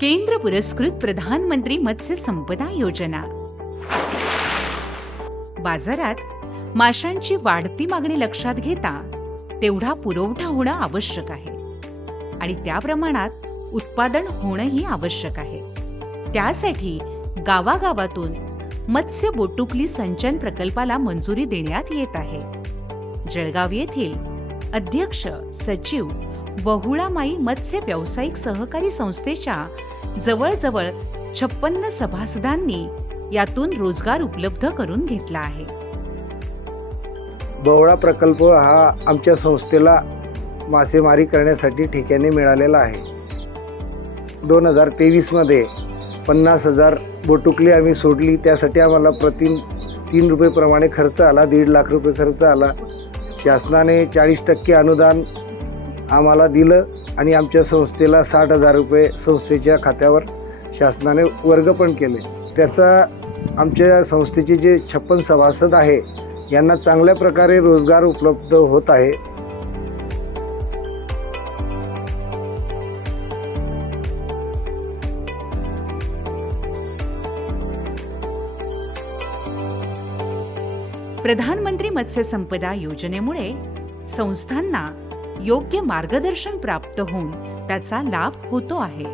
केंद्र पुरस्कृत प्रधानमंत्री मत्स्य संपदा योजना। बाजारात माशांची वाढती मागणी लक्षात घेता तेवढा पुरवठा होणं आवश्यक आहे आणि त्या प्रमाणात उत्पादन होणंही आवश्यक आहे। त्यासाठी गावागावातून मत्स्य बोटुकली संचयन प्रकल्पाला मंजुरी देण्यात येत आहे। जळगाव येथील अध्यक्ष सचिव वहुळामाई मत्स्य व्यावसायिक सहकारी संस्थेच्या जवळजवळ 56 सभासदांनी यातून रोजगार उपलब्ध करून घेतला आहे। बहुळा प्रकल्प हा आमच्या संस्थेला मासेमारी करण्यासाठी ठिकाणी मिळालेला आहे। 2023 मध्ये 50,000 बोटुकली आम्ही सोडली। त्यासाठी आम्हाला प्रति 3 रुपये प्रमाणे खर्च आला, 1.5 लाख रुपये खर्च आला। शासनाने 40% अनुदान आम्हाला दिलं आणि आमच्या संस्थेला 60,000 रुपये संस्थेच्या खात्यावर शासनाने वर्ग पण केले। त्याचा आमच्या संस्थेचे जे 56 सभासद आहे यांना चांगल्या प्रकारे रोजगार उपलब्ध होत आहे। प्रधानमंत्री मत्स्य संपदा योजनेमुळे संस्थांना योग्य मार्गदर्शन प्राप्त होऊन त्याचा लाभ होतो आहे।